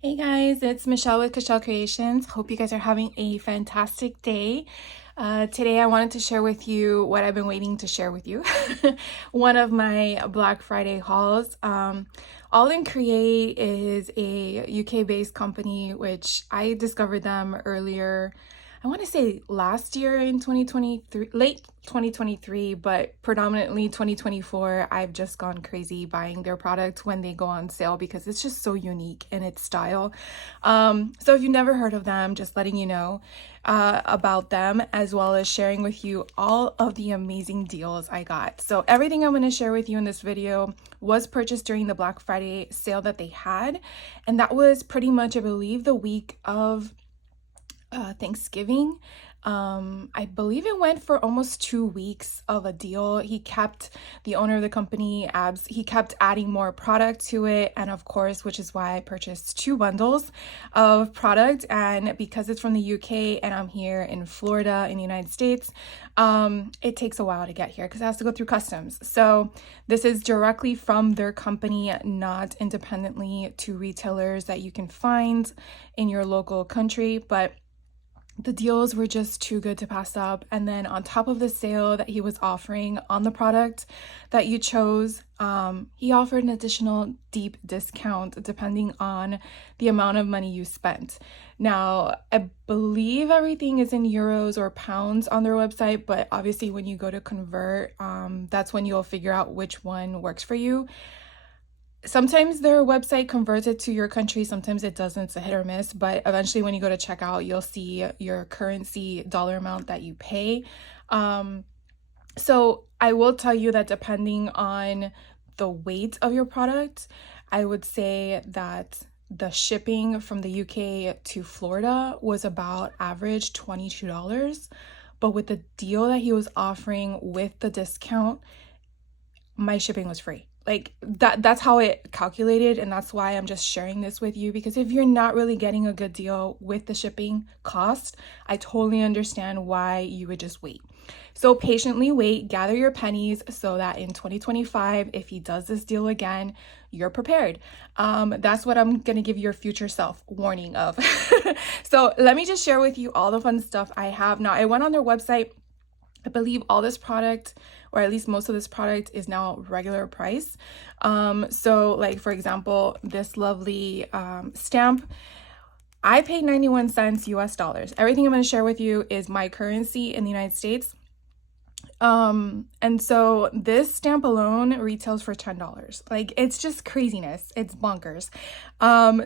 Hey guys, it's Michelle with Cashel Creations. Hope you guys are having a fantastic day. Today I wanted to share with you what I've been waiting to share with you. One of my Black Friday hauls. Aall Create is a UK-based company, which I discovered them earlier, I want to say last year in 2023, late 2023, but predominantly 2024. I've just gone crazy buying their products when they go on sale because it's just so unique in its style. So if you've never heard of them, just letting you know about them, as well as sharing with you all of the amazing deals I got. So everything I'm going to share with you in this video was purchased during the Black Friday sale that they had. And that was pretty much, I believe, the week of Thanksgiving. I believe it went for almost 2 weeks of a deal. The owner of the company, Abs, he kept adding more product to it. And of course, which is why I purchased 2 bundles of product. And because it's from the UK and I'm here in Florida in the United States, it takes a while to get here because it has to go through customs. So this is directly from their company, not independently to retailers that you can find in your local country. But the deals were just too good to pass up. And then on top of the sale that he was offering on the product that you chose, he offered an additional deep discount depending on the amount of money you spent. Now, I believe everything is in euros or pounds on their website, but obviously when you go to convert, that's when you'll figure out which one works for you. Sometimes their website converts it to your country, sometimes it doesn't. It's a hit or miss, but eventually when you go to checkout, you'll see your currency dollar amount that you pay. So I will tell you that depending on the weight of your product, I would say that the shipping from the UK to Florida was about average $22. But with the deal that he was offering with the discount, my shipping was free. Like that's how it calculated, and that's why I'm just sharing this with you, because if you're not really getting a good deal with the shipping cost, I totally understand why you would just wait. So patiently wait, gather your pennies so that in 2025, if he does this deal again, you're prepared. That's what I'm gonna give your future self warning of. So let me just share with you all the fun stuff I have. Now, I went on their website. I believe all this product, or at least most of this product, is now regular price. So like, for example, this lovely stamp, I paid 91 cents US dollars. Everything I'm going to share with you is my currency in the United States. And so this stamp alone retails for $10. Like, it's just craziness. It's bonkers.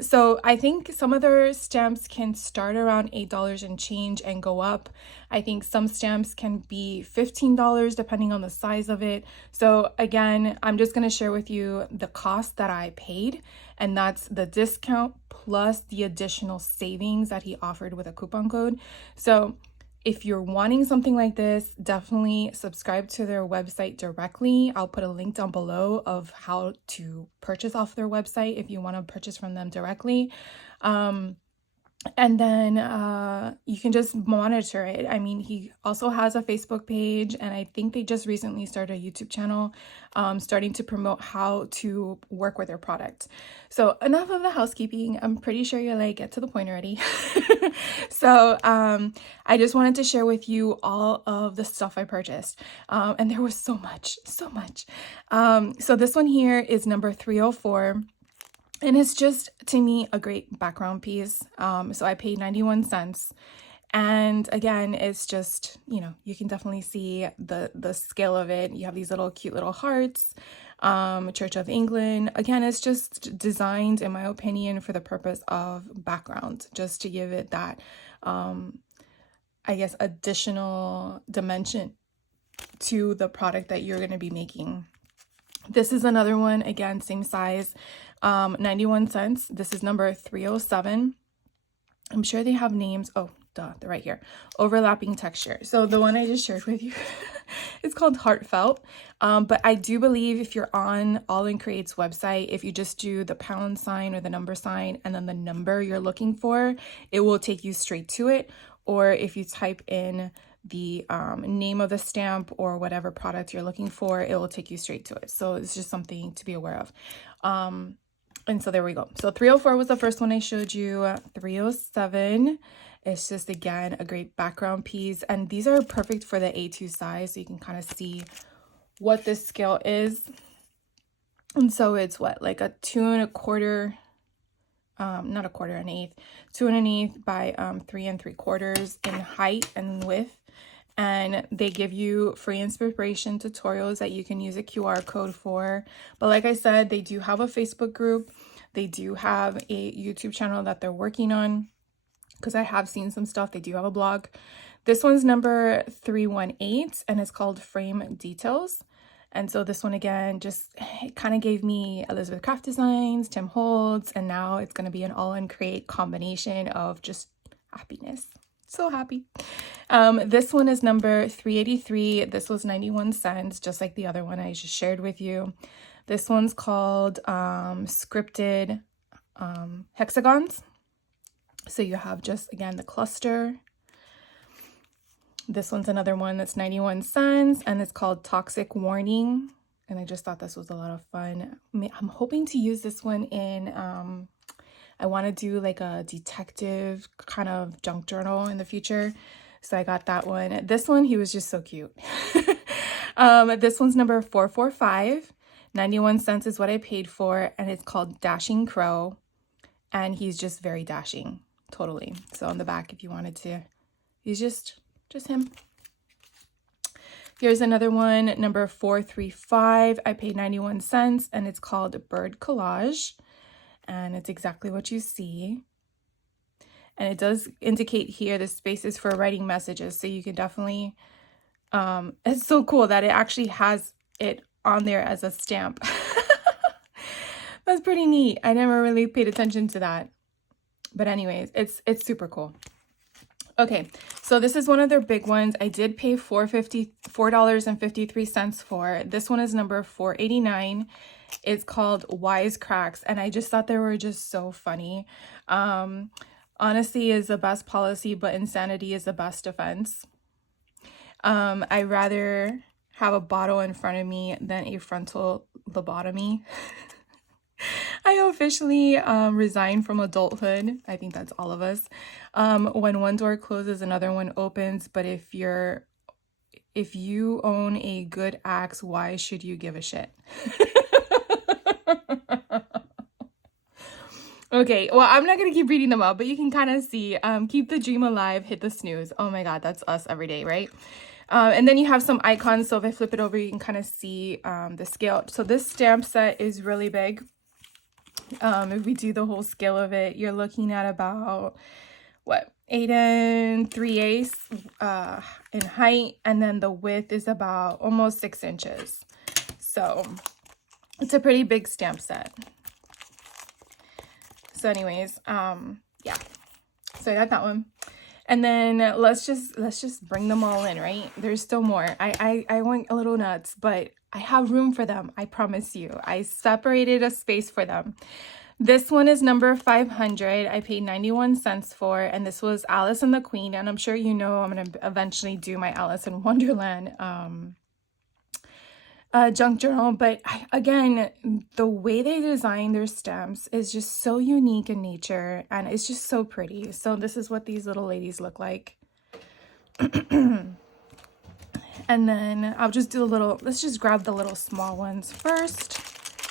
So I think some of their stamps can start around $8 and change and go up. I think some stamps can be $15 depending on the size of it. So again, I'm just going to share with you the cost that I paid, and that's the discount plus the additional savings that he offered with a coupon code. So if you're wanting something like this, definitely subscribe to their website directly. I'll put a link down below of how to purchase off their website if you want to purchase from them directly. And then you can just monitor it. I mean, he also has a Facebook page, and I think they just recently started a YouTube channel starting to promote how to work with their product. So enough of the housekeeping. I'm pretty sure you're like, get to the point already. So I just wanted to share with you all of the stuff I purchased. And there was so much, so much. So this one here is number 304. And it's just, to me, a great background piece. So I paid 91 cents. And again, it's just, you can definitely see the scale of it. You have these little cute little hearts, Church of England. Again, it's just designed, in my opinion, for the purpose of background, just to give it that, I guess, additional dimension to the product that you're going to be making. This is another one, again, same size, 91 cents. This is number 307. I'm sure they have names. Oh, duh, they're right here. Overlapping texture. So the one I just shared with you, it's called Heartfelt. But I do believe if you're on Aall Create's website, if you just do the pound sign or the number sign and then the number you're looking for, it will take you straight to it. Or if you type in the name of the stamp or whatever product you're looking for, it will take you straight to it. So it's just something to be aware of. And so there we go. So 304 was the first one I showed you. 307, it's just, again, a great background piece. And these are perfect for the A2 size, so you can kind of see what this scale is. And so it's what, like a 2 1/4, not a quarter, an eighth, 2 1/8 by 3 3/4 in height and width. And they give you free inspiration tutorials that you can use a QR code for. But like I said, they do have a Facebook group. They do have a YouTube channel that they're working on, because I have seen some stuff. They do have a blog. This one's number 318, and it's called Frame Details. And so this one, again, just it kind of gave me Elizabeth Craft Designs, Tim Holtz, and now it's going to be an Aall and Create combination of just happiness. So happy. This one is number 383. This was 91 cents, just like the other one I just shared with you. This one's called Scripted Hexagons. So you have just, again, the cluster. This one's another one that's 91 cents, and it's called Toxic Warning. And I just thought this was a lot of fun. I'm hoping to use this one in I want to do like a detective kind of junk journal in the future. So I got that one. This one, he was just so cute. This one's number 445. 91 cents is what I paid for. And it's called Dashing Crow. And he's just very dashing. Totally. So on the back, if you wanted to, he's just him. Here's another one, number 435. I paid 91 cents. And it's called Bird Collage. And it's exactly what you see. And it does indicate here the spaces for writing messages. So you can definitely, it's so cool that it actually has it on there as a stamp. That's pretty neat. I never really paid attention to that. But anyways, it's super cool. Okay, so this is one of their big ones. I did pay $4.53 for. This one is number 489. It's called Wise Cracks, and I just thought they were just so funny. Honesty is the best policy, but insanity is the best defense. I'd rather have a bottle in front of me than a frontal lobotomy. I officially resigned from adulthood. I think that's all of us. When one door closes, another one opens. But if you own a good axe, why should you give a shit? Okay, well, I'm not going to keep reading them out, but you can kind of see, keep the dream alive, hit the snooze. Oh my God, that's us every day, right? And then you have some icons. So if I flip it over, you can kind of see the scale. So this stamp set is really big. If we do the whole scale of it, you're looking at about, what, 8 3/8 in height. And then the width is about almost 6 inches. So it's a pretty big stamp set. So anyways, yeah, so I got that one. And then let's just bring them all in, right? There's still more. I went a little nuts, but I have room for them. I promise you. I separated a space for them. This one is number 500. I paid 91 cents for, and this was Alice and the Queen. And I'm sure you know I'm going to eventually do my Alice in Wonderland junk journal, but again, the way they design their stamps is just so unique in nature, and it's just so pretty. So this is what these little ladies look like. And then I'll just do let's just grab the little small ones first.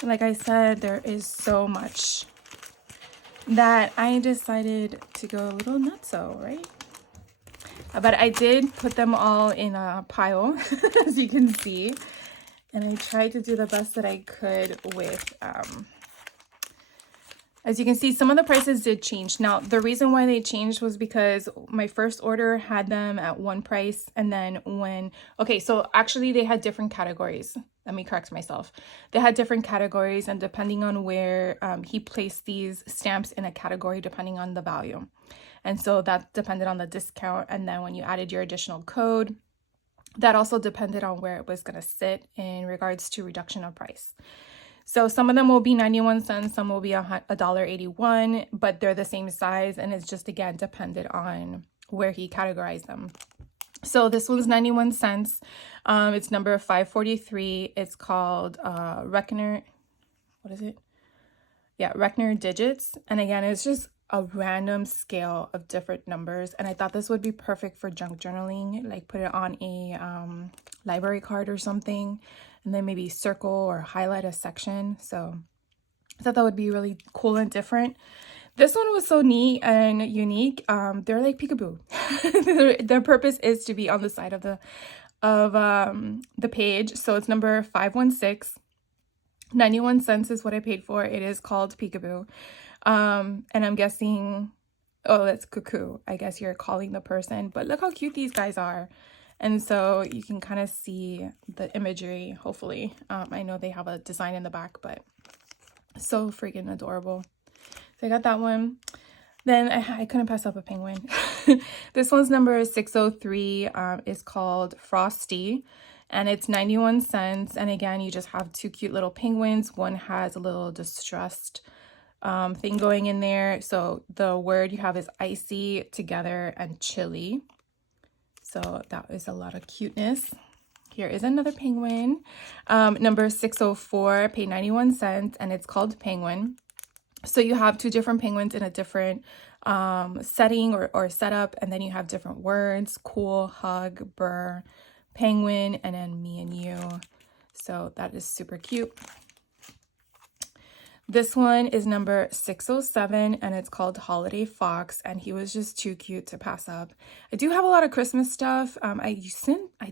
Like I said, there is so much that I decided to go a little nutso, right? But I did put them all in a pile, as you can see. And I tried to do the best that I could with, as you can see, some of the prices did change. Now, the reason why they changed was because my first order had them at one price. And then okay, so actually they had different categories. Let me correct myself. They had different categories, and depending on where he placed these stamps in a category, depending on the value. And so that depended on the discount. And then when you added your additional code, that also depended on where it was going to sit in regards to reduction of price. So some of them will be 91 cents, some will be $1.81, but they're the same size, and it's just, again, depended on where he categorized them. So this one's 91 cents. It's number 543. It's called Reckoner. What is it? yeah, Reckner digits. And again, it's just a random scale of different numbers. And I thought this would be perfect for junk journaling, like put it on a library card or something, and then maybe circle or highlight a section. So I thought that would be really cool and different. This one was so neat and unique. They're like peekaboo. Their purpose is to be on the side of the page. So it's number 516. 91 cents is what I paid for. It is called peekaboo. And I'm guessing, oh, that's cuckoo. I guess you're calling the person, but look how cute these guys are. And so you can kind of see the imagery, hopefully. I know they have a design in the back, but so freaking adorable. So I got that one. Then I couldn't pass up a penguin. This one's number 603. Is called Frosty. And it's 91 cents. And again, you just have two cute little penguins. One has a little distressed thing going in there. So the word you have is icy, together, and chilly. So that is a lot of cuteness. Here is another penguin. Number 604, pay 91 cents, and it's called Penguin. So you have two different penguins in a different setting or setup, and then you have different words: cool, hug, burr, penguin, and then me and you. So that is super cute. This one is number 607, and it's called Holiday Fox, and he was just too cute to pass up. I do have a lot of Christmas stuff. I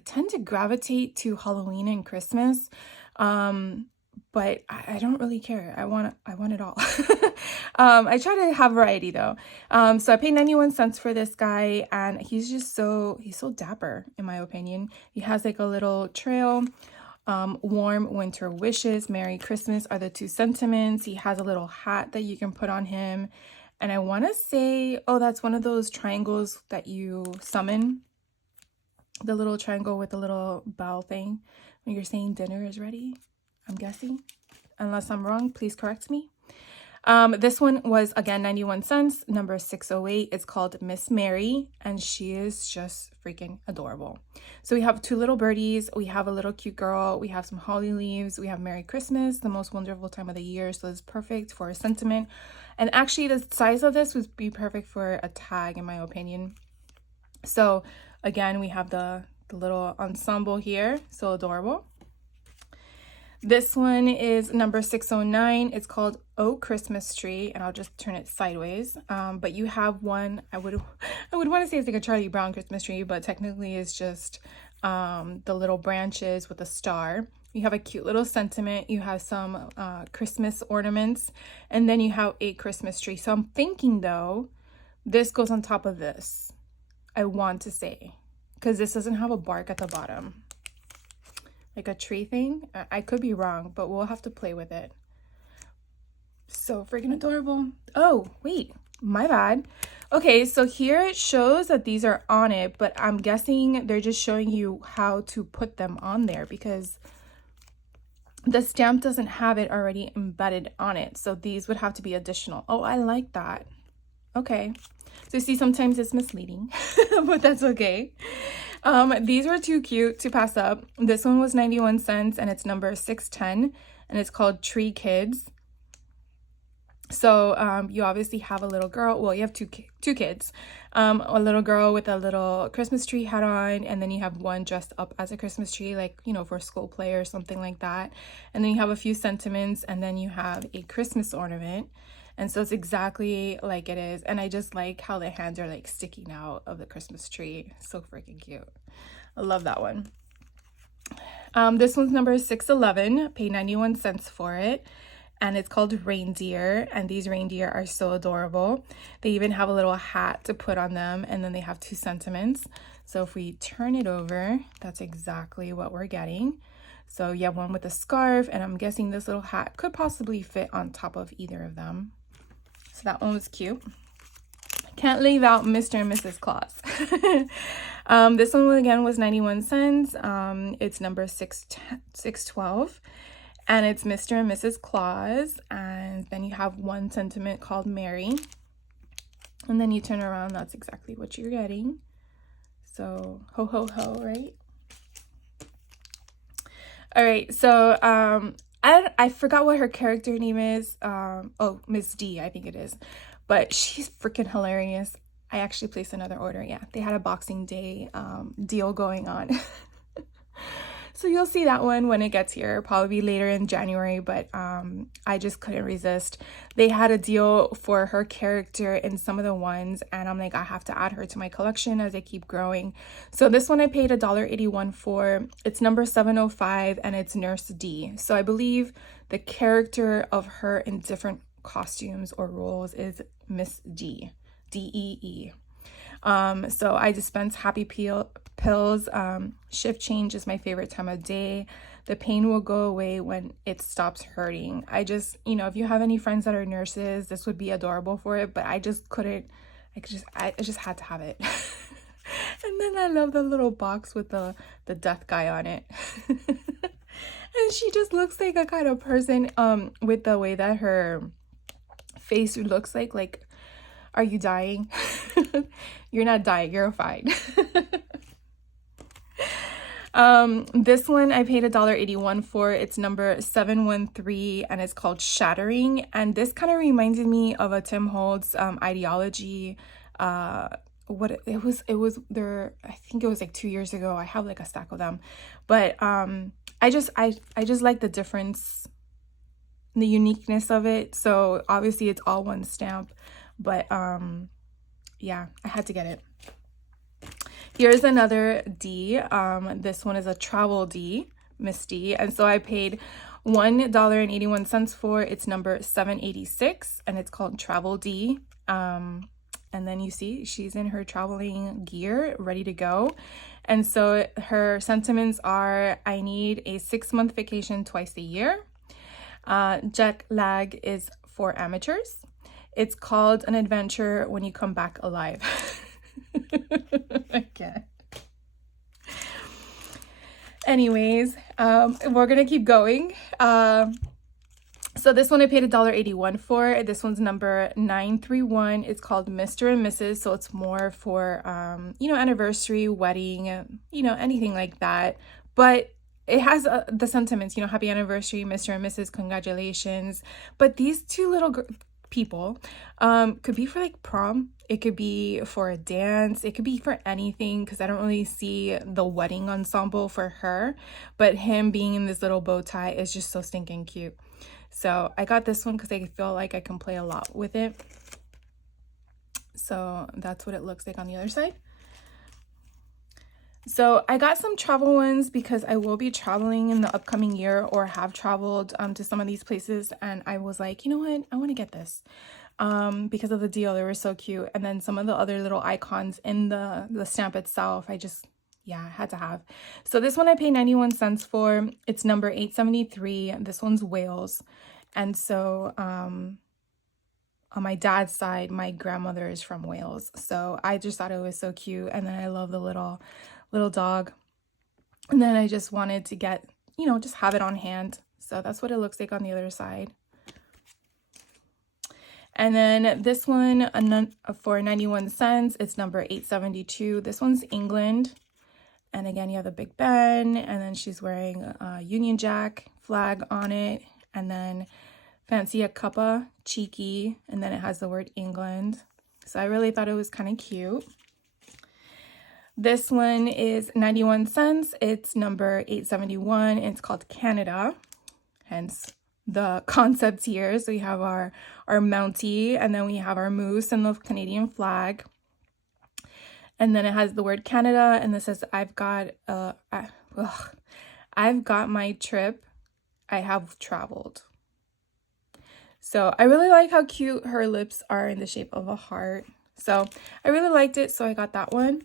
tend to gravitate to Halloween and Christmas, but I don't really care. I want it all. I try to have variety though. So I paid 91 cents for this guy, and he's so dapper in my opinion. He has like a little trail. Warm winter wishes, Merry Christmas are the two sentiments. He has a little hat that you can put on him. And I want to say, oh, that's one of those triangles that you summon. The little triangle with the little bell thing when you're saying dinner is ready, I'm guessing. Unless I'm wrong, please correct me. This one was again 91 cents, number 608. It's called Miss Mary, and she is just freaking adorable. So we have two little birdies, we have a little cute girl, we have some holly leaves, we have Merry Christmas, the most wonderful time of the year. So it's perfect for a sentiment. And actually the size of this would be perfect for a tag in my opinion. So again, we have the little ensemble here, so adorable. This one is number 609. It's called Oh Christmas Tree, and I'll just turn it sideways. But you have one, I would want to say it's like a Charlie Brown Christmas tree, but technically it's just the little branches with a star. You have a cute little sentiment. You have some Christmas ornaments, and then you have a Christmas tree. So I'm thinking though, this goes on top of this. I want to say, because this doesn't have a bark at the bottom. Like a tree thing. I could be wrong, but we'll have to play with it. So freaking adorable. Oh, wait, my bad. Okay, so here it shows that these are on it, but I'm guessing they're just showing you how to put them on there because the stamp doesn't have it already embedded on it. So these would have to be additional. Oh, I like that. Okay. So you see, sometimes it's misleading, but that's okay. These were too cute to pass up. This one was 91 cents, and it's number 610, and it's called Tree Kids. So you obviously have a little girl. Well, you have two kids. A little girl with a little Christmas tree hat on, and then you have one dressed up as a Christmas tree, like, you know, for school play or something like that. And then you have a few sentiments, and then you have a Christmas ornament. And so it's exactly like it is. And I just like how the hands are like sticking out of the Christmas tree. So freaking cute. I love that one. This one's number 611. Pay 91 cents for it. And it's called Reindeer. And these reindeer are so adorable. They even have a little hat to put on them. And then they have two sentiments. So if we turn it over, that's exactly what we're getting. So you have one with a scarf. And I'm guessing this little hat could possibly fit on top of either of them. So that one was cute. Can't leave out Mr. and Mrs. Claus. This one again was 91 cents. It's number 612. And it's Mr. and Mrs. Claus. And then you have one sentiment called Mary. And then you turn around, that's exactly what you're getting. So ho ho ho, right? All right, so I forgot what her character name is. Oh, Miss D, I think it is. But she's freaking hilarious. I actually placed another order. Yeah, they had a Boxing Day deal going on. So you'll see that one when it gets here, probably later in January, but I just couldn't resist. They had a deal for her character in some of the ones, and I'm like, I have to add her to my collection as I keep growing. So this one I paid $1.81 for. It's number 705, and it's Nurse D. So I believe the character of her in different costumes or roles is Miss D, D-E-E. So I dispense happy pills. Shift change is my favorite time of day. The pain will go away when it stops hurting. I just, if you have any friends that are nurses, this would be adorable for it, but I just couldn't, I just had to have it. And then I love the little box with the death guy on it. And she just looks like a kind of person, with the way that her face looks like, are you dying? You're not dying, you're fine. This one I paid $1.81 for. It's number 713, and it's called Shattering. And this kind of reminded me of a Tim Holtz ideology. What it was there, I think it was like 2 years ago. I have like a stack of them. But I just like the difference, the uniqueness of it. So obviously it's all one stamp, but yeah, I had to get it. Here's another D. This one is a travel D, Miss D. And so I paid $1.81 for. It's number 786, and it's called Travel D. And then you see she's in her traveling gear, ready to go. And so her sentiments are, I need a 6-month vacation twice a year. Jet lag is for amateurs. It's called an adventure when you come back alive. I can't. Anyways, we're gonna keep going. So this one I paid $1.81 for. This one's number 931. It's called Mr. and Mrs. So it's more for anniversary, wedding, anything like that. But it has the sentiments, happy anniversary, Mr. and Mrs. Congratulations. But these two little people could be for like prom, it could be for a dance, it could be for anything, because I don't really see the wedding ensemble for her, but him being in this little bow tie is just so stinking cute. So I got this one because I feel like I can play a lot with it. So that's what it looks like on the other side. So I got some travel ones because I will be traveling in the upcoming year, or have traveled to some of these places, and I was like, you know what, I want to get this because of the deal. They were so cute. And then some of the other little icons in the stamp itself, I had to have. So this one I paid 91 cents for. It's number 873. This one's Wales. And so on my dad's side, my grandmother is from Wales, so I just thought it was so cute. And then I love the little dog, and then I just wanted to get, just have it on hand. So that's what it looks like on the other side. And then this one for 91 cents, it's number 872. This one's England, and again you have the Big Ben, and then she's wearing a Union Jack flag on it, and then fancy a cuppa, cheeky, and then it has the word England. So I really thought it was kind of cute. This one is 91 cents. It's number 871. And it's called Canada, hence the concept here. So we have our Mountie, and then we have our moose and the Canadian flag. And then it has the word Canada, and this says, I've got my trip. I have traveled. So I really like how cute her lips are in the shape of a heart. So I really liked it, so I got that one.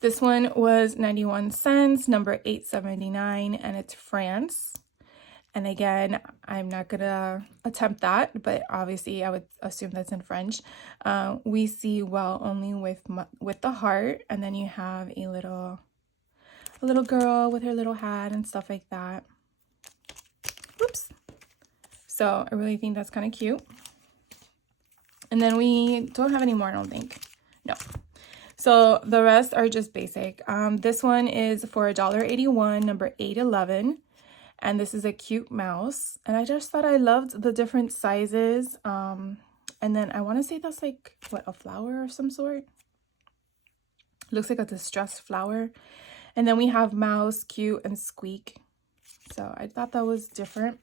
This one was 91 cents, number 879, and it's France. And again, I'm not gonna attempt that, but obviously I would assume that's in French. We see well only with the heart, and then you have a little girl with her little hat and stuff like that. Whoops. So I really think that's kind of cute. And then we don't have any more, I don't think. No. So the rest are just basic. This one is for $1.81, number 811. And this is a cute mouse. And I just thought I loved the different sizes. And then I want to say that's like, what, a flower of some sort? Looks like a distressed flower. And then we have mouse, cute, and squeak. So I thought that was different.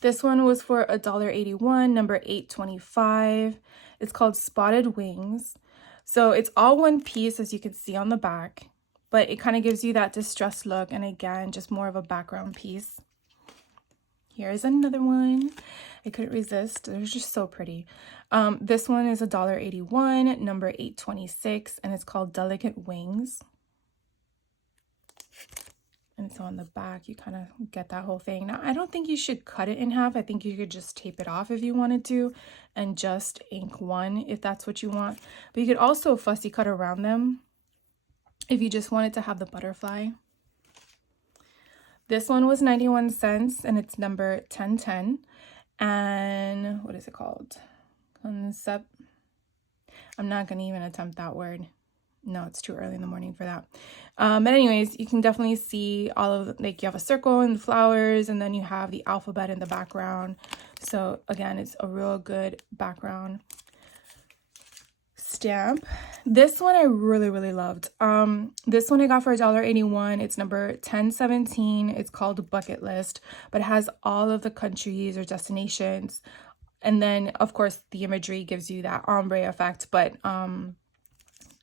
This one was for $1.81, number 825. It's called Spotted Wings. So it's all one piece, as you can see on the back, but it kind of gives you that distressed look. And again, just more of a background piece. Here's another one. I couldn't resist. They're just so pretty. This one is $1.81, number 826, and it's called Delicate Wings. And so on the back, you kind of get that whole thing. Now, I don't think you should cut it in half. I think you could just tape it off if you wanted to and just ink one if that's what you want. But you could also fussy cut around them if you just wanted to have the butterfly. This one was 91 cents and it's number 1010. And what is it called? Concept. I'm not going to even attempt that word. No, it's too early in the morning for that. But anyways, you can definitely see all of, like, you have a circle and the flowers, and then you have the alphabet in the background. So again, it's a real good background stamp. This one I really, really loved. This one I got for $1.81. It's number 1017. It's called Bucket List, but it has all of the countries or destinations. And then, of course, the imagery gives you that ombre effect, but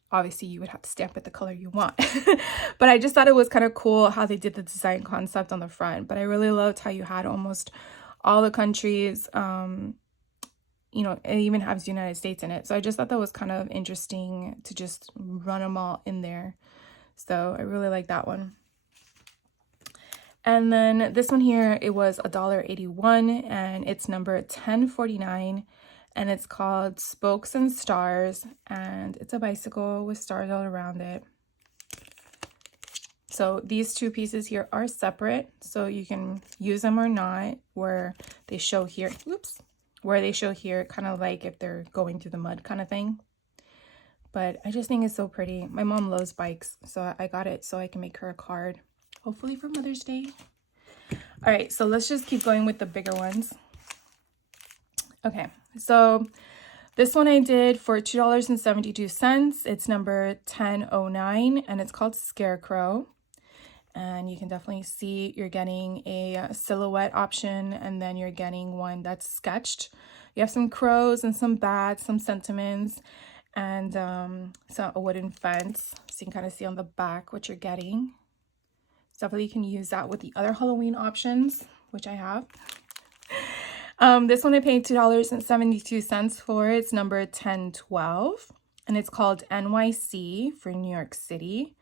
obviously you would have to stamp it the color you want. But I just thought it was kind of cool how they did the design concept on the front. But I really loved how you had almost all the countries, you know, it even has the United States in it. So I just thought that was kind of interesting to just run them all in there. So I really like that one. And then this one here, it was $1.81 and it's number 1049. And it's called Spokes and Stars, and it's a bicycle with stars all around it. So these two pieces here are separate, so you can use them or not, where they show here, oops, where they show here, kind of like if they're going through the mud kind of thing. But I just think it's so pretty. My mom loves bikes, so I got it so I can make her a card, hopefully for Mother's Day. All right, so let's just keep going with the bigger ones. Okay, so this one I did for $2.72. It's number 1009 and it's called Scarecrow. And you can definitely see you're getting a silhouette option, and then you're getting one that's sketched. You have some crows and some bats, some sentiments, and so a wooden fence. So you can kind of see on the back what you're getting. So definitely you can use that with the other Halloween options, which I have. This one I paid $2.72 for. It's number 1012 and it's called NYC for New York City.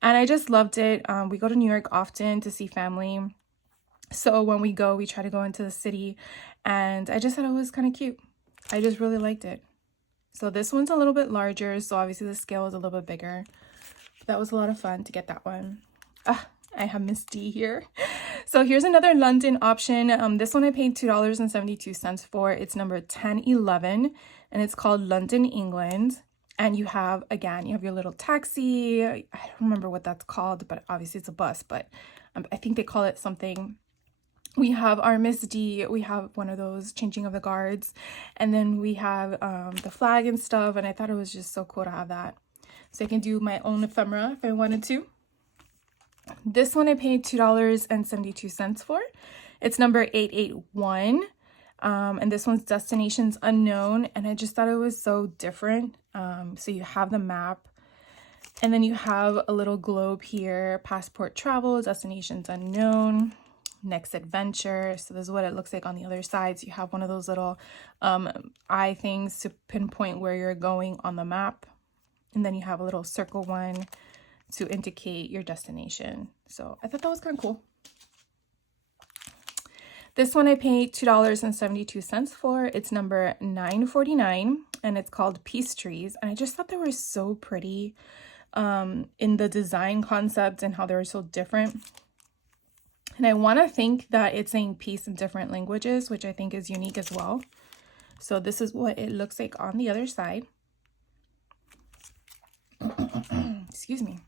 And I just loved it. We go to New York often to see family. So when we go, we try to go into the city, and I just thought it was kind of cute. I just really liked it. So this one's a little bit larger, so obviously the scale is a little bit bigger. But that was a lot of fun to get that one. I have Miss D here. So here's another London option. This one I paid $2.72 for. It's number 1011 and it's called London, England. And you have, again, you have your little taxi. I don't remember what that's called, but obviously it's a bus, but I think they call it something. We have our Miss D. We have one of those changing of the guards. And then we have the flag and stuff. And I thought it was just so cool to have that. So I can do my own ephemera if I wanted to. This one I paid $2.72 for. It's number 881. And this one's Destinations Unknown. And I just thought it was so different. So you have the map. And then you have a little globe here. Passport travel, Destinations Unknown, next adventure. So this is what it looks like on the other side. So you have one of those little eye things to pinpoint where you're going on the map. And then you have a little circle one to indicate your destination. So I thought that was kind of cool. This one I paid $2.72 for. It's number 949 and it's called Peace Trees. And I just thought they were so pretty in the design concept and how they were so different. And I want to think that it's saying peace in different languages, which I think is unique as well. So this is what it looks like on the other side. Excuse me.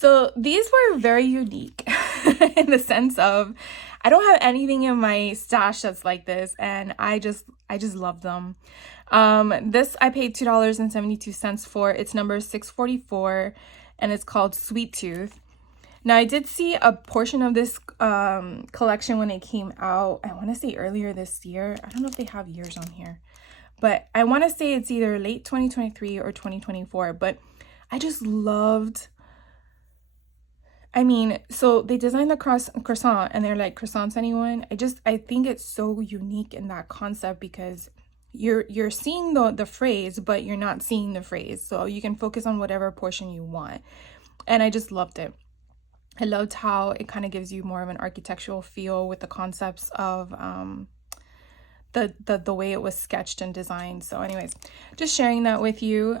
So these were very unique in the sense of I don't have anything in my stash that's like this, and I just love them. This I paid $2.72 for. It's number 644, and it's called Sweet Tooth. Now I did see a portion of this collection when it came out. I want to say earlier this year. I don't know if they have years on here, but I want to say it's either late 2023 or 2024. But I just loved. I mean, so they designed the croissant, and they're like, croissants, anyone? I think it's so unique in that concept because you're seeing the phrase, but you're not seeing the phrase. So you can focus on whatever portion you want. And I just loved it. I loved how it kind of gives you more of an architectural feel with the concepts of the way it was sketched and designed. So anyways, just sharing that with you.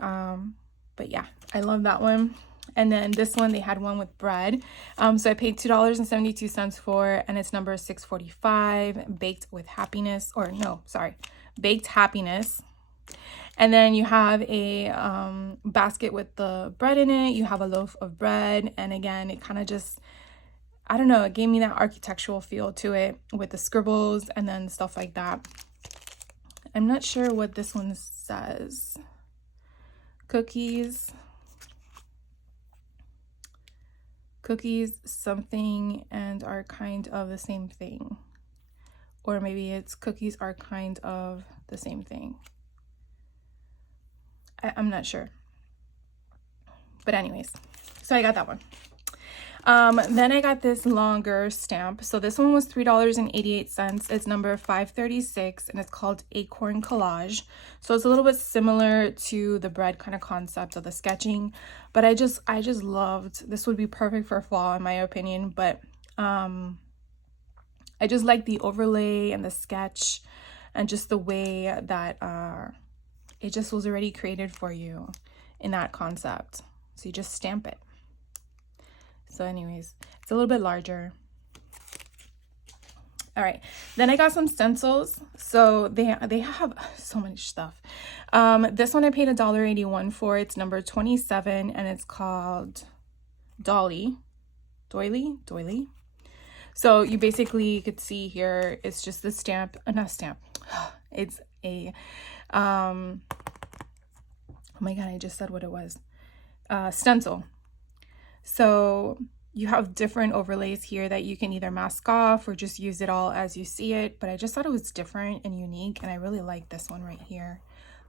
But yeah, I love that one. And then this one, they had one with bread. So I paid $2.72 for, and it's number 645, baked with happiness, or no, sorry, baked happiness. And then you have a basket with the bread in it. You have a loaf of bread. And again, it kind of just, I don't know, it gave me that architectural feel to it with the scribbles and then stuff like that. I'm not sure what this one says. Cookies something and are kind of the same thing, or maybe it's cookies are kind of the same thing. I'm not sure, but anyways, so I got that one. Then I got this longer stamp. So this one was $3.88. It's number 536, and it's called Acorn Collage. So it's a little bit similar to the bread kind of concept of the sketching, but I just loved, this would be perfect for fall in my opinion, but I just like the overlay and the sketch and just the way that it just was already created for you in that concept. So you just stamp it. So anyways, it's a little bit larger. All right, then I got some stencils. So they have so much stuff. This one I paid $1.81 for. It's number 27, and it's called Doily. So you basically could see here, it's just the stamp, not stamp. It's a, oh my God, I just said what it was. Stencil. So you have different overlays here that you can either mask off or just use it all as you see it. But I just thought it was different and unique, and I really like this one right here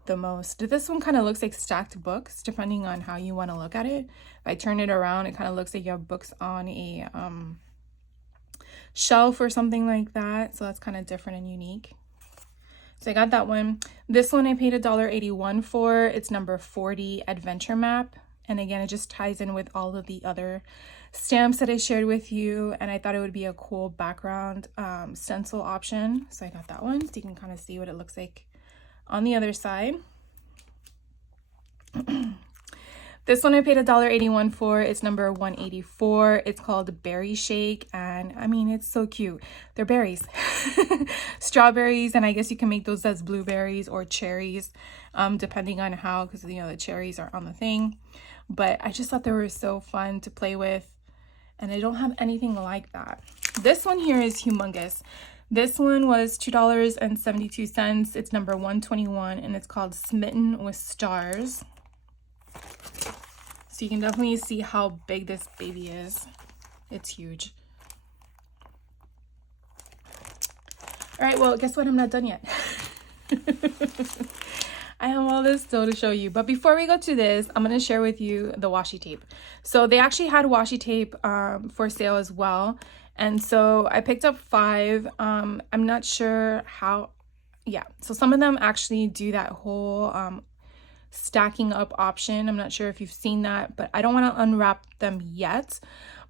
the most. This one kind of looks like stacked books, depending on how you want to look at it. If I turn it around, it kind of looks like you have books on a shelf or something like that. So that's kind of different and unique. So I got that one. This one I paid $1.81 for. It's number 40, Adventure Map. And again, it just ties in with all of the other stamps that I shared with you. And I thought it would be a cool background stencil option. So I got that one. So you can kind of see what it looks like on the other side. This one I paid $1.81 for. It's number 184. It's called Berry Shake. And I mean, it's so cute. They're berries. Strawberries. And I guess you can make those as blueberries or cherries, depending on how, because, you know, the cherries are on the thing. But I just thought they were so fun to play with. And I don't have anything like that. This one here is humongous. This one was $2.72. It's number 121, and it's called Smitten with Stars. So you can definitely see how big this baby is. It's huge. All right, well, guess what? I'm not done yet. I have all this still to show you. But before we go to this, I'm going to share with you the washi tape. So they actually had washi tape for sale as well. And so I picked up 5. I'm not sure how. Yeah, so some of them actually do that whole stacking up option. I'm not sure if you've seen that, but I don't want to unwrap them yet.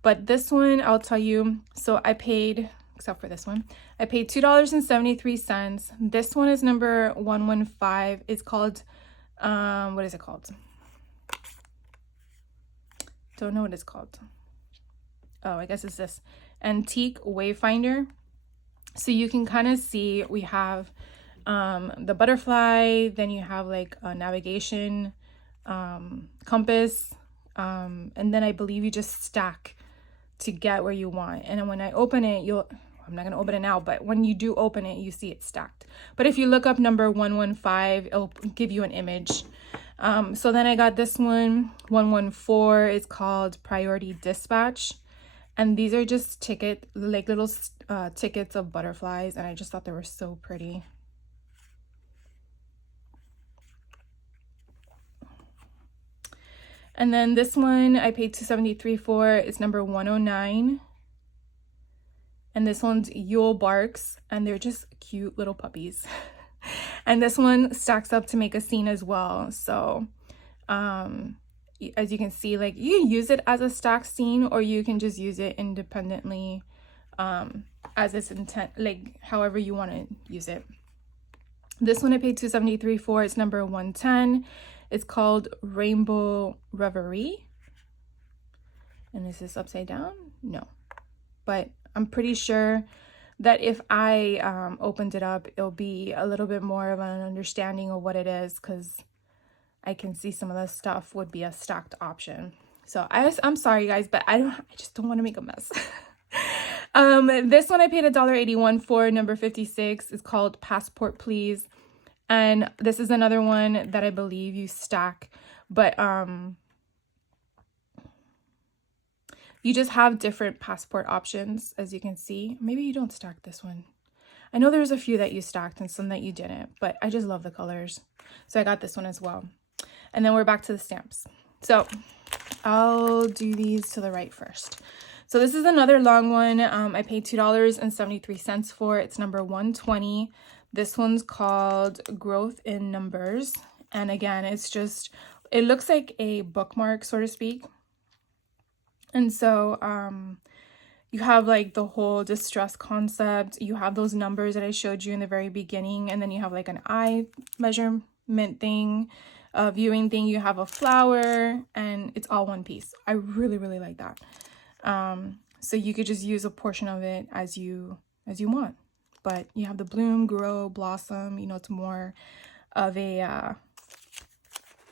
But this one, I'll tell you. So I paid, except for this one, I paid $2.73. This one is number 115. It's called, what is it called? Don't know what it's called. Oh, I guess it's this Antique Wayfinder. So you can kind of see we have the butterfly, then you have like a navigation compass, And then I believe you just stack to get where you want. And then when I open it, I'm not going to open it now, but when you do open it, you see it stacked. But if you look up number 115, it'll give you an image. So then I got this one, 114. It's called Priority Dispatch. And these are just like little tickets of butterflies. And I just thought they were so pretty. And then this one I paid $2.73 for. It's number 109. And this one's Yule Barks, and they're just cute little puppies. And this one stacks up to make a scene as well. So as you can see, like, you can use it as a stack scene, or you can just use it independently as its intent, like however you want to use it. This one I paid $2.73 for. It's number 110. It's called Rainbow Reverie. And is this upside down? No. But I'm pretty sure that if I opened it up, it'll be a little bit more of an understanding of what it is, because I can see some of the stuff would be a stacked option. So I'm sorry guys, but I just don't want to make a mess. This one I paid $1.81 for, number 56. It's called Passport Please. And this is another one that I believe you stack, but you just have different passport options, as you can see. Maybe you don't stack this one. I know there's a few that you stacked and some that you didn't, but I just love the colors. So I got this one as well. And then we're back to the stamps. So I'll do these to the right first. So this is another long one. I paid $2.73 for. It's number 120. This one's called Growth in Numbers. And again, it looks like a bookmark, so to speak. And so you have like the whole distress concept. You have those numbers that I showed you in the very beginning. And then you have like an eye measurement thing, a viewing thing. You have a flower, and it's all one piece. I really, really like that. So you could just use a portion of it as you want. But you have the bloom, grow, blossom. You know, it's more of a, I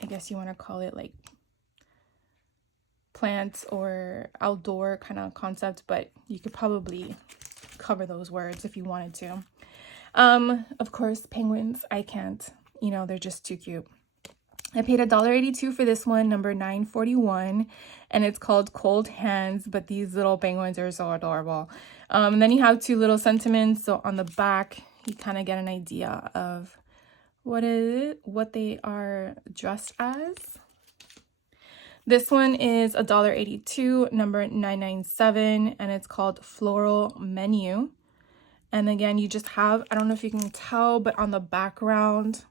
guess you want to call it like plants or outdoor kind of concept, but you could probably cover those words if you wanted to. Of course, penguins, I can't, you know, they're just too cute. I paid $1.82 for this one, number 941, and it's called Cold Hands, but these little penguins are so adorable. And then you have two little sentiments. So on the back, you kind of get an idea of what they are dressed as. This one is $1.82, number 997, and it's called Floral Menu. And again, you just have, I don't know if you can tell, but on the background,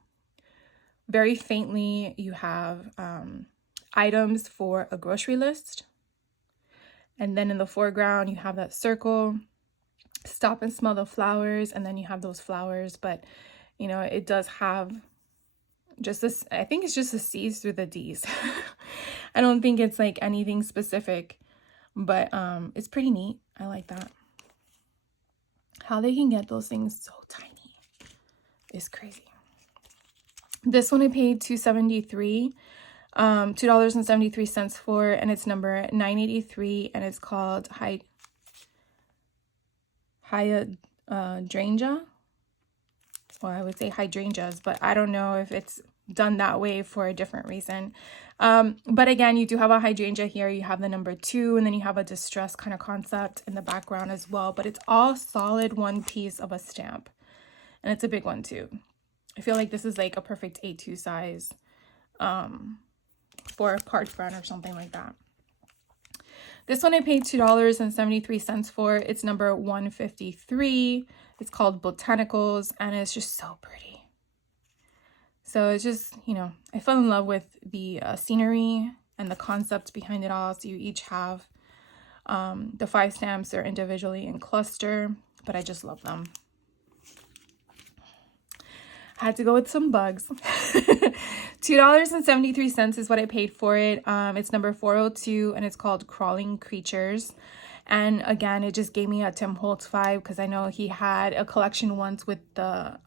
very faintly, you have items for a grocery list. And then in the foreground, you have that circle, stop and smell the flowers. And then you have those flowers, but you know, it does have just this, I think it's just the C's through the D's. I don't think it's like anything specific, but it's pretty neat. I like that. How they can get those things so tiny is crazy. This one I paid $2.73 for, and it's number 983, and it's called hydrangea. Well, I would say hydrangeas, but I don't know if it's done that way for a different reason. But again, you do have a hydrangea here. You have the number 2, and then you have a distress kind of concept in the background as well. But it's all solid one piece of a stamp, and it's a big one too. I feel like this is like a perfect A2 size for a card front or something like that. This one I paid $2.73 for. It's number 153. It's called Botanicals, and it's just so pretty. So it's just, you know, I fell in love with the scenery and the concept behind it all. So you each have the 5 stamps are individually in cluster, but I just love them. I had to go with some bugs. $2.73 is what I paid for it. It's number 402, and it's called Crawling Creatures. And again, it just gave me a Tim Holtz vibe, because I know he had a collection once with the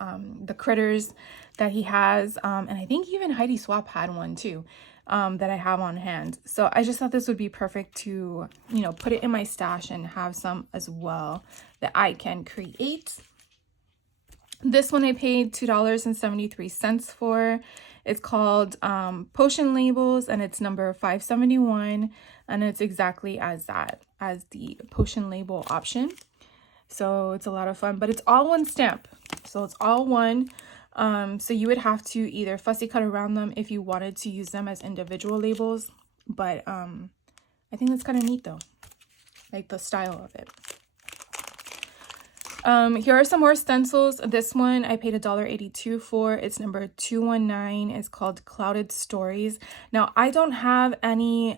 critters that he has. And I think even Heidi Swapp had one too. that I have on hand. So I just thought this would be perfect to, you know, put it in my stash and have some as well that I can create. This one I paid $2.73 for. It's called Potion Labels, and it's number 571, and it's exactly as that, as the potion label option. So it's a lot of fun, but it's all one stamp. So it's all one. So you would have to either fussy cut around them if you wanted to use them as individual labels. But I think that's kind of neat though, like the style of it. Here are some more stencils. This one I paid $1.82 for. It's number 219. It's called Clouded Stories. Now I don't have any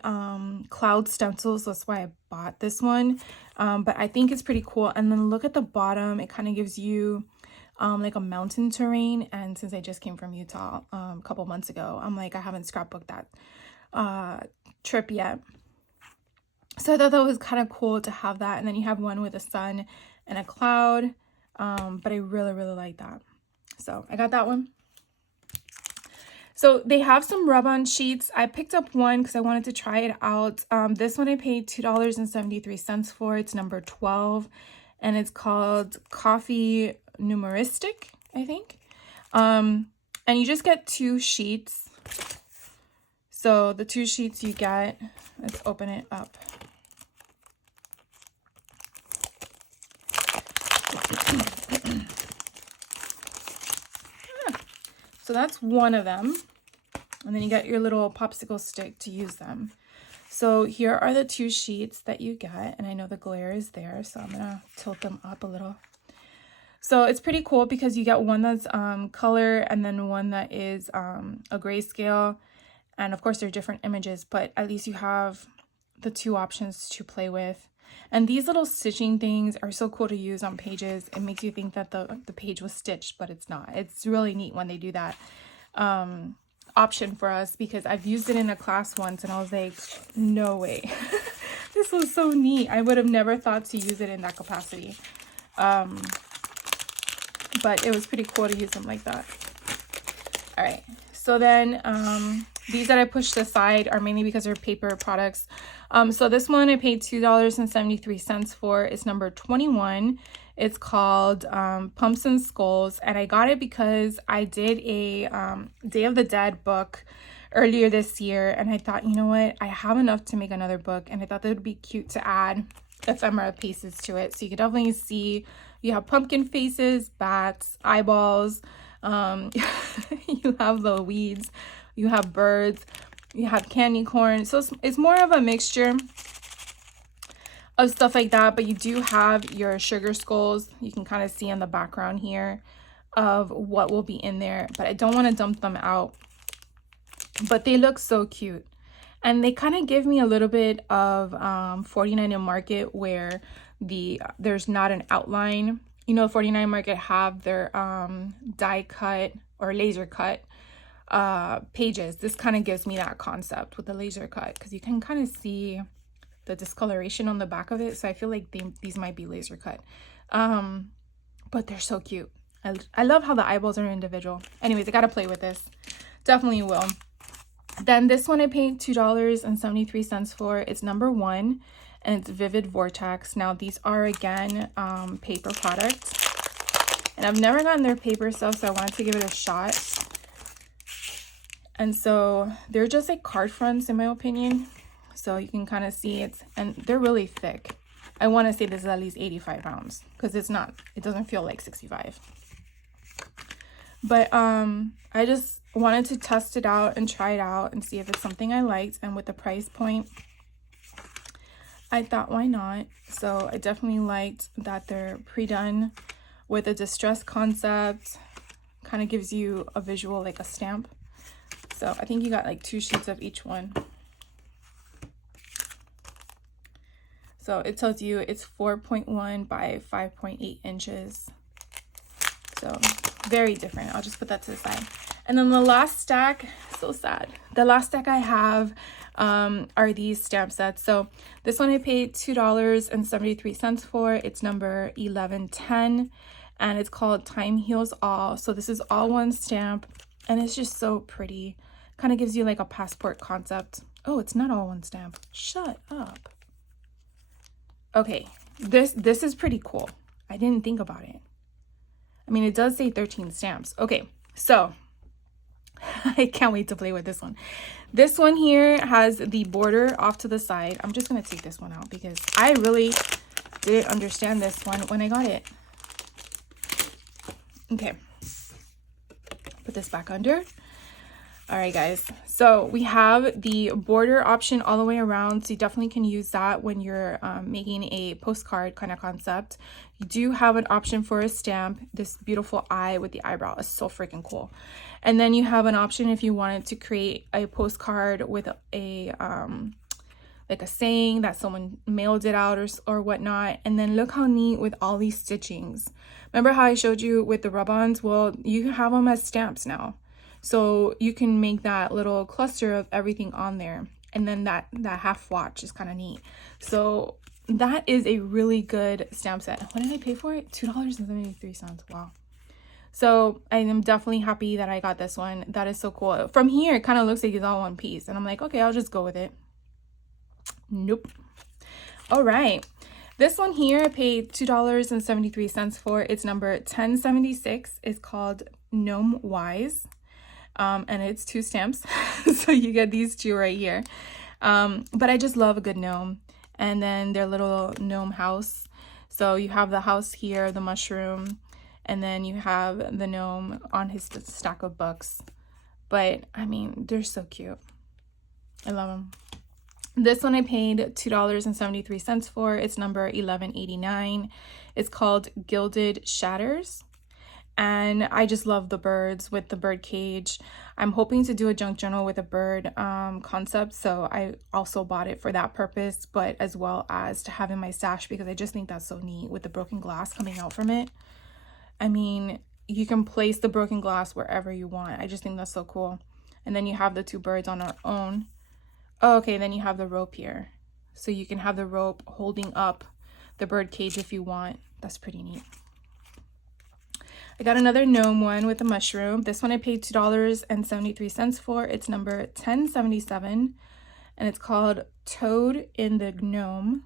cloud stencils, that's why I bought this one. But I think it's pretty cool. And then look at the bottom, it kind of gives you like a mountain terrain. And since I just came from Utah a couple months ago, I'm like, I haven't scrapbooked that trip yet. So I thought that was kind of cool to have that. And then you have one with a sun and a cloud, but I really like that, so I got that one. So they have some rub-on sheets. I picked up one because I wanted to try it out. This one I paid $2.73 for. It's number 12, and it's called Coffee Numeristic, I think. And you just get 2 sheets. So the 2 sheets you get, let's open it up. So that's one of them, and then you get your little popsicle stick to use them. So here are the 2 sheets that you get, and I know the glare is there, so I'm gonna tilt them up a little. So it's pretty cool because you get one that's color, and then one that is a grayscale, and of course they're different images, but at least you have the 2 options to play with. And these little stitching things are so cool to use on pages. It makes you think that the page was stitched, but it's not. It's really neat when they do that option for us, because I've used it in a class once and I was like, no way. This was so neat. I would have never thought to use it in that capacity. But it was pretty cool to use them like that. All right. So then these that I pushed aside are mainly because they're paper products. So this one I paid $2.73 for. It's number 21. It's called Pumps and Skulls, and I got it because I did a Day of the Dead book earlier this year, and I thought, you know what, I have enough to make another book, and I thought that would be cute to add ephemera pieces to it. So you can definitely see you have pumpkin faces, bats, eyeballs, you have the weeds, you have birds, you have candy corn. So it's more of a mixture of stuff like that, but you do have your sugar skulls. You can kind of see in the background here of what will be in there, but I don't want to dump them out. But they look so cute, and they kind of give me a little bit of 49 and Market, where there's not an outline. You know, 49 Market have their die cut or laser cut pages. This kind of gives me that concept with the laser cut, because you can kind of see the discoloration on the back of it. So I feel like these might be laser cut, but they're so cute. I love how the eyeballs are individual. Anyways, I gotta play with this. Definitely will. Then this one I paid $2.73 for. It's number 1, and it's Vivid Vortex. Now these are again paper products, and I've never gotten their paper stuff, so I wanted to give it a shot. And so they're just like card fronts in my opinion. So you can kind of see and they're really thick. I want to say this is at least 85 pounds, because it doesn't feel like 65. But I just wanted to test it out and try it out and see if it's something I liked. And with the price point, I thought, why not? So I definitely liked that they're pre-done with a distress concept. Kind of gives you a visual, like a stamp. So I think you got like 2 sheets of each one. So it tells you it's 4.1 by 5.8 inches. So very different. I'll just put that to the side. And then the last stack, so sad. The last stack I have are these stamp sets. So this one I paid $2.73 for. It's number 1110, and it's called Time Heals All. So this is all one stamp, and it's just so pretty. Kind of gives you like a passport concept. Oh, it's not all one stamp. Shut up. Okay, this is pretty cool. I didn't think about it. I mean, it does say 13 stamps. Okay, so I can't wait to play with this one. This one here has the border off to the side. I'm just going to take this one out because I really didn't understand this one when I got it. Okay, put this back under. All right, guys, so we have the border option all the way around, so you definitely can use that when you're making a postcard kind of concept. You do have an option for a stamp. This beautiful eye with the eyebrow is so freaking cool. And then you have an option if you wanted to create a postcard with a like a saying that someone mailed it out or whatnot. And then look how neat with all these stitchings. Remember how I showed you with the rub-ons? Well, you have them as stamps now. So you can make that little cluster of everything on there. And then that half watch is kind of neat. So that is a really good stamp set. What did I pay for it? $2.73. Wow. So I am definitely happy that I got this one. That is so cool. From here, it kind of looks like it's all one piece. And I'm like, okay, I'll just go with it. Nope. All right. This one here, I paid $2.73 for. It's number 1076. It's called Gnome Wise. And it's 2 stamps. So you get these 2 right here. But I just love a good gnome. And then their little gnome house. So you have the house here, the mushroom, and then you have the gnome on his stack of books. But I mean, they're so cute. I love them. This one I paid $2.73 for. It's number 1189. It's called Gilded Shatters. And I just love the birds with the bird cage. I'm hoping to do a junk journal with a bird concept, so I also bought it for that purpose, but as well as to have in my stash because I just think that's so neat with the broken glass coming out from it. I mean, you can place the broken glass wherever you want. I just think that's so cool. And then you have the 2 birds on our own. Oh, okay, then you have the rope here. So you can have the rope holding up the bird cage if you want. That's pretty neat. I got another gnome one with a mushroom. This one I paid $2.73 for. It's number 1077, and it's called Toad in the Gnome.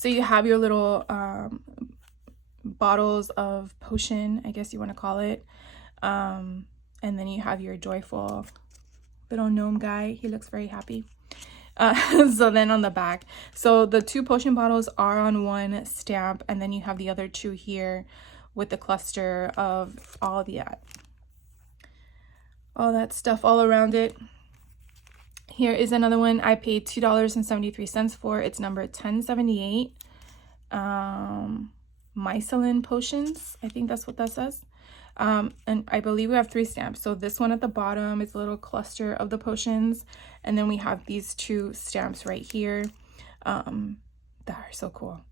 So you have your little bottles of potion, I guess you want to call it. And then you have your joyful little gnome guy. He looks very happy. So then on the back, so the 2 potion bottles are on 1 stamp, and then you have the other 2 here with the cluster of all that stuff all around it. Here is another one I paid $2.73 for. It's number 1078. Mycelin potions, I think that's what that says. And I believe we have 3 stamps. So this one at the bottom is a little cluster of the potions. And then we have these 2 stamps right here that are so cool.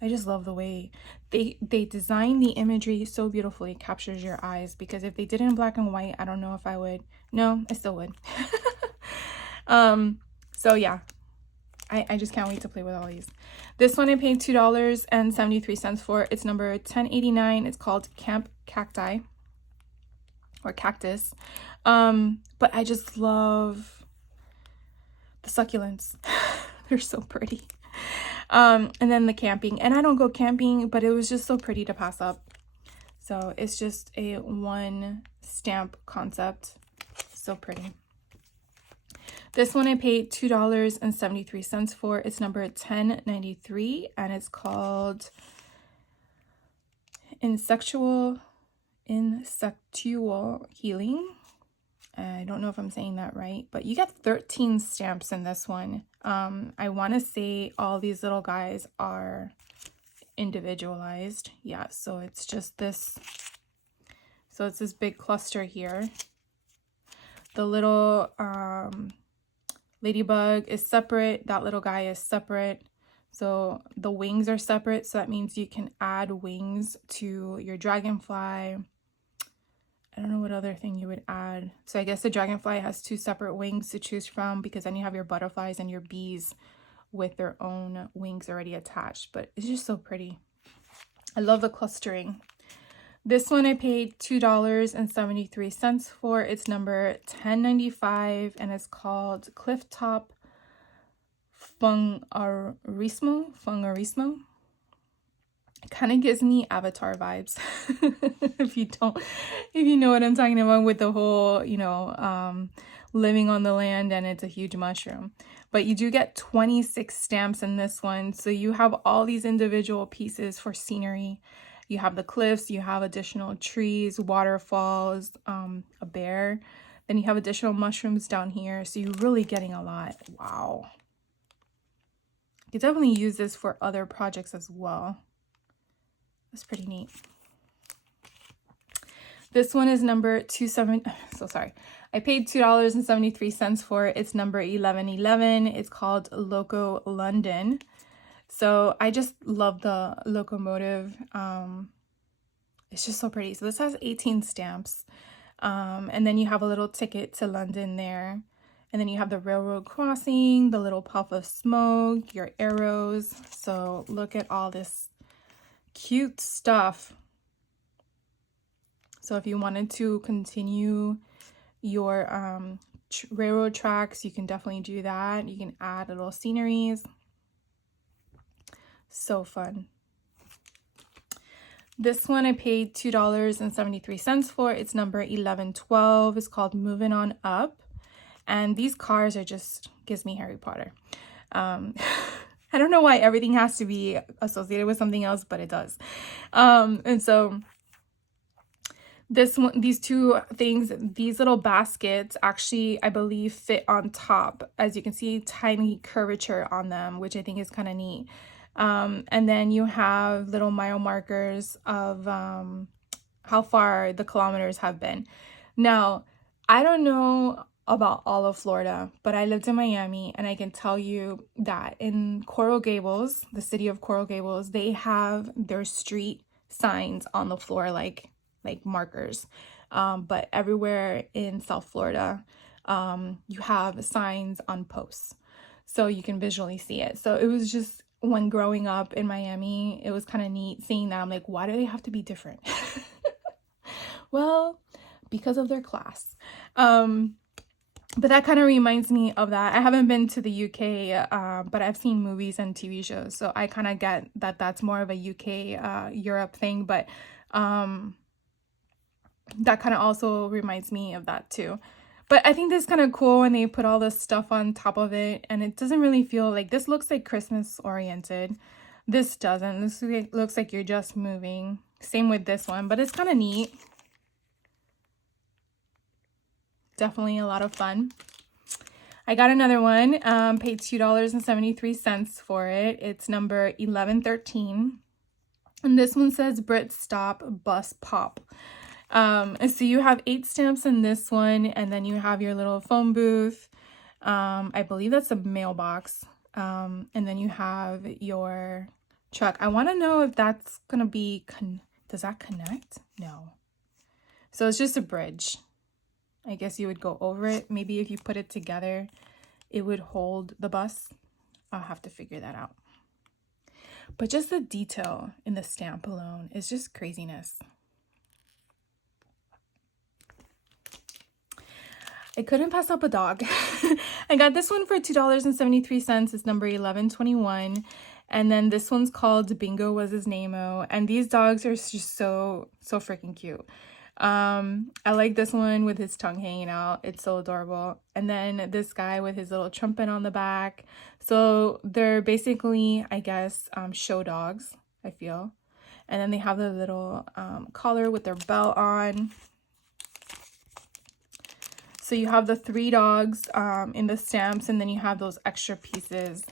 I just love the way they design the imagery so beautifully. It captures your eyes, because if they did it in black and white, I don't know if I would. No, I still would. So yeah, I just can't wait to play with all these. This one I paid $2.73 for. It's number 1089. It's called Camp Cacti or Cactus. But I just love the succulents. They're so pretty. And then the camping. And I don't go camping, but it was just so pretty to pass up. So it's just a 1 stamp concept. So pretty. This one I paid $2.73 for. It's number 1093, and it's called Insectual Healing. I don't know if I'm saying that right, but you get 13 stamps in this one. I want to say all these little guys are individualized. Yeah, so it's just this. So it's this big cluster here. The little ladybug is separate. That little guy is separate. So the wings are separate. So that means you can add wings to your dragonfly. I don't know what other thing you would add. So I guess the dragonfly has 2 separate wings to choose from, because then you have your butterflies and your bees with their own wings already attached. But it's just so pretty. I love the clustering. This one I paid $2.73 for. It's number 1095 and it's called Clifftop Fungarismo. It kind of gives me Avatar vibes. if you know what I'm talking about with the whole, living on the land and it's a huge mushroom. But you do get 26 stamps in this one. So you have all these individual pieces for scenery. You have the cliffs, you have additional trees, waterfalls, a bear. Then you have additional mushrooms down here. So you're really getting a lot. Wow. You could definitely use this for other projects as well. That's pretty neat. This one is number I paid $2.73 for it. It's number 1111. It's called Loco London. So I just love the locomotive. It's just so pretty. So this has 18 stamps. And then you have a little ticket to London there. And then you have the railroad crossing, the little puff of smoke, your arrows. So look at all this cute stuff. So if you wanted to continue your railroad tracks, you can definitely do that. You can add little sceneries. So fun. This one I paid $2.73 for. It's number 1112. It's called Moving On Up. And these cars are just, gives me Harry Potter. I don't know why everything has to be associated with something else, but it does. And so these two things, these little baskets actually, I believe, fit on top. As you can see, tiny curvature on them, which I think is kind of neat. And then you have little mile markers of how far the kilometers have been. Now, I don't know about all of Florida, but I lived in Miami, and I can tell you that in Coral Gables, the city of Coral Gables, they have their street signs on the floor like markers. But everywhere in South Florida, you have signs on posts, so you can visually see it. So it was just, when growing up in Miami, it was kind of neat seeing that. I'm like, why do they have to be different? Well, because of their class. But that kind of reminds me of that. I haven't been to the UK, but I've seen movies and TV shows, so I kind of get that that's more of a UK, Europe thing. But that kind of also reminds me of that too. But I think this is kind of cool when they put all this stuff on top of it, and it doesn't really feel like, this looks like Christmas oriented. This doesn't. This looks like you're just moving. Same with this one, but it's kind of neat. Definitely a lot of fun. I got another one, paid $2.73 for it. It's number 1113. And this one says Brit Stop Bus Pop. And so you have 8 stamps in this one, and then you have your little phone booth. I believe that's a mailbox. And then you have your truck. I want to know if that's going to be, does that connect? No. So it's just a bridge. I guess you would go over it. Maybe if you put it together, it would hold the bus. I'll have to figure that out. But just the detail in the stamp alone is just craziness. I couldn't pass up a dog. I got this one for $2.73. It's number 1121. And then this one's called Bingo Was His Name-O. And these dogs are just so freaking cute. I like this one with his tongue hanging out. It's so adorable. And then this guy with his little trumpet on the back. So they're basically, I guess, show dogs, I feel. And then they have the little collar with their belt on. So you have the 3 dogs in the stamps, and then you have those extra pieces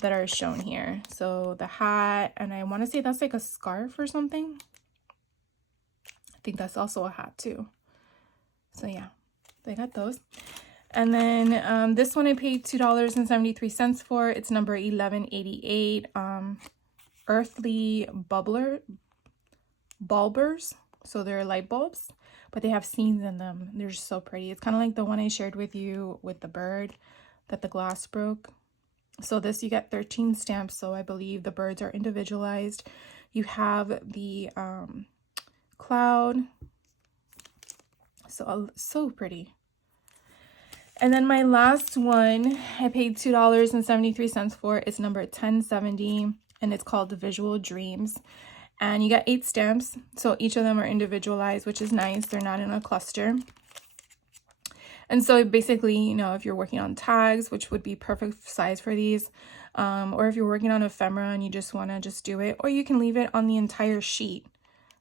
that are shown here. So the hat, and I want to say that's like a scarf or something. I think that's also a hat too. So yeah, they got those. And then this one I paid $2.73 for. It's number 1188. Earthly bulbers. So they're light bulbs, but they have scenes in them. They're just so pretty. It's kind of like the one I shared with you with the bird that the glass broke. So this, you get 13 stamps. So I believe the birds are individualized. You have the cloud. So pretty. And then my last one, I paid $2.73 for. It's number 1070, and it's called The Visual Dreams. And you get 8 stamps, so each of them are individualized, which is nice. They're not in a cluster. And so basically, you know, if you're working on tags, which would be perfect size for these, or if you're working on ephemera and you just want to just do it, or you can leave it on the entire sheet.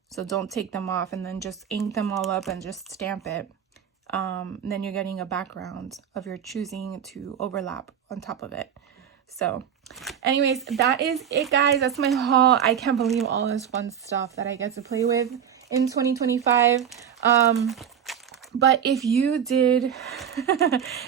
So don't take them off and then just ink them all up and just stamp it. Then you're getting a background of your choosing to overlap on top of it. So anyways, that is it, guys. That's my haul. I can't believe all this fun stuff that I get to play with in 2025. But if you did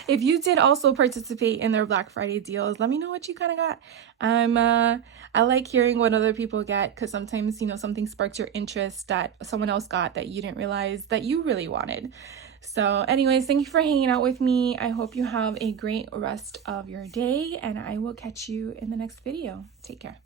if you did also participate in their Black Friday deals, let me know what you kind of got. I like hearing what other people get, because sometimes, you know, something sparks your interest that someone else got that you didn't realize that you really wanted. So anyways, thank you for hanging out with me. I hope you have a great rest of your day, and I will catch you in the next video. Take care.